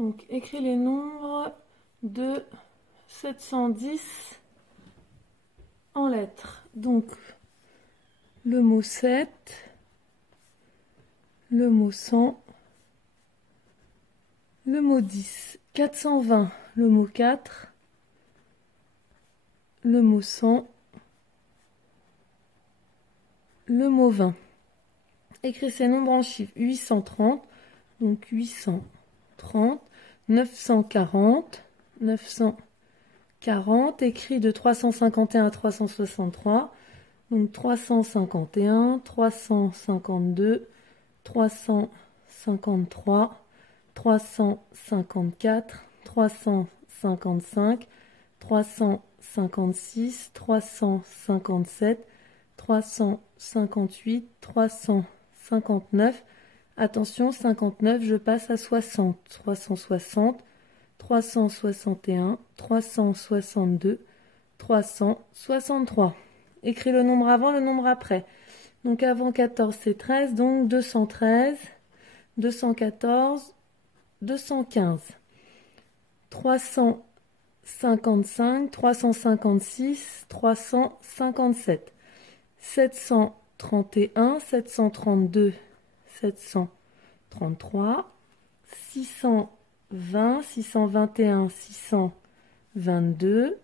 Donc, écris les nombres de 710 en lettres. Donc, le mot 7, le mot 100, le mot 10, 420, le mot 4, le mot 100, le mot 20. Écris ces nombres en chiffres. 830, donc 830, 940, 940, écrit de 351 à 363, donc 351, 352, 353, 354, 355, 356, 357, 358, 359. Attention, 59, je passe à 60. 360, 361, 362, 363. Écris le nombre avant, le nombre après. Donc avant 14, c'est 13, donc 213, 214, 215, 355, 356, 357, 731, 732, 733, 620, 621, 622,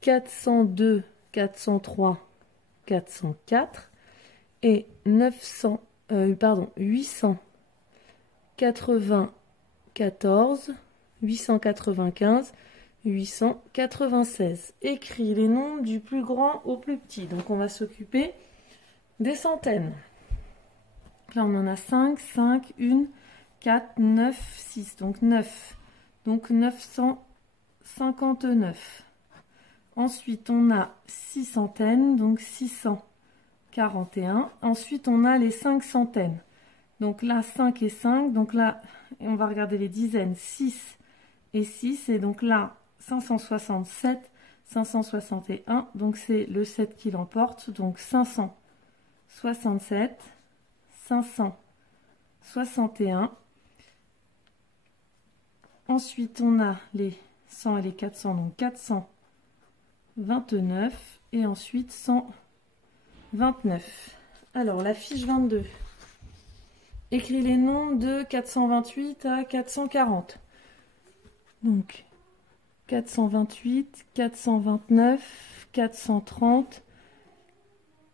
402, 403, 404 et 894, 895, 896. Écris les nombres du plus grand au plus petit. Donc on va s'occuper des centaines. Là on en a 5, 5, 1, 4, 9, 6. Donc 9. Donc 959. Ensuite on a 6 centaines, donc 641. Ensuite on a les 5 centaines. Donc là 5 et 5. Donc là on va regarder les dizaines. 6 et 6. Et donc là 567, 561, donc c'est le 7 qui l'emporte, donc 567, 561. Ensuite, on a les 100 et les 400, donc 429, et ensuite 129. Alors, la fiche 22. Écris les nombres de 428 à 440. Donc, 428, 429, 430,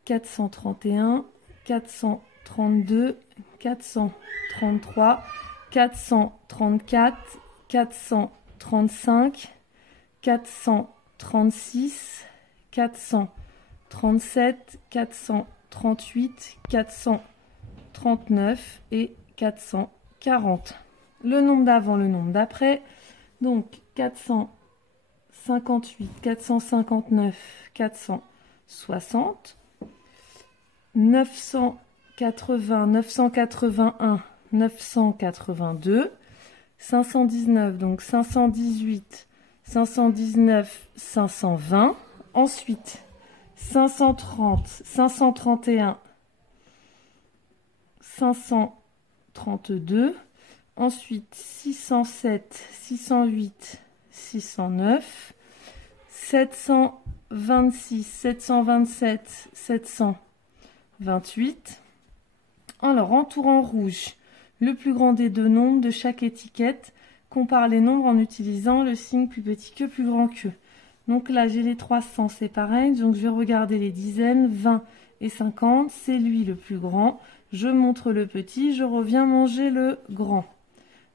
431, 432, 433, 434, 435, 436, 437, 438, 439 et 440. Le nombre d'avant, le nombre d'après. Donc 458, 459, 460, 980, 981, 982, 519, donc 518, 519, 520. Ensuite 530, 531, 532. Ensuite 607, 608, 609, 726, 727, 728. Alors, entoure en rouge le plus grand des deux nombres de chaque étiquette. Compare les nombres en utilisant le signe plus petit que, plus grand que. Donc là, j'ai les 300, c'est pareil. Donc, je vais regarder les dizaines, 20 et 50. C'est lui le plus grand. Je montre le petit, je reviens manger le grand.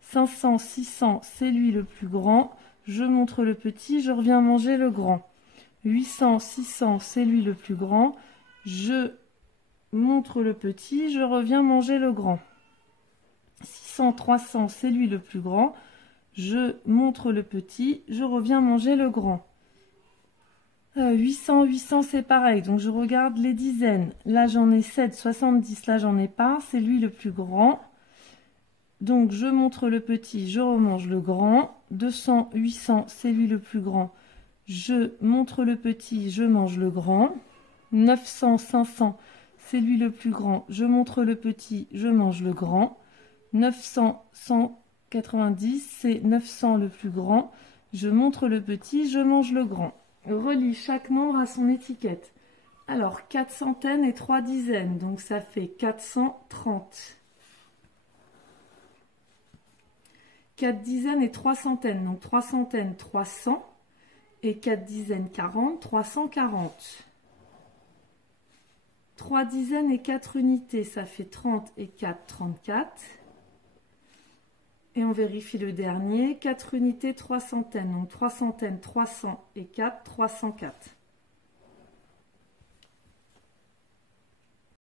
500, 600, c'est lui le plus grand. Je montre le petit, je reviens manger le grand. 800, 600, c'est lui le plus grand. Je montre le petit, je reviens manger le grand. 600, 300, c'est lui le plus grand. Je montre le petit, je reviens manger le grand. 800, 800, c'est pareil. Donc, je regarde les dizaines. Là, j'en ai 7, 70, là, j'en ai pas. C'est lui le plus grand. Donc, je montre le petit, je remange le grand. 200, 800, c'est lui le plus grand. Je montre le petit, je mange le grand. 900, 500, c'est lui le plus grand. Je montre le petit, je mange le grand. 900, 90, c'est 900 le plus grand. Je montre le petit, je mange le grand. Relie chaque nombre à son étiquette. Alors, 4 centaines et 3 dizaines, donc ça fait 430. 4 dizaines et 3 centaines, donc 3 centaines, 300. Et 4 dizaines, 40, 340. 3 dizaines et 4 unités, ça fait 30 et 4, 34. Et on vérifie le dernier, 4 unités, 3 centaines, donc 3 centaines, 300 et 4, 304.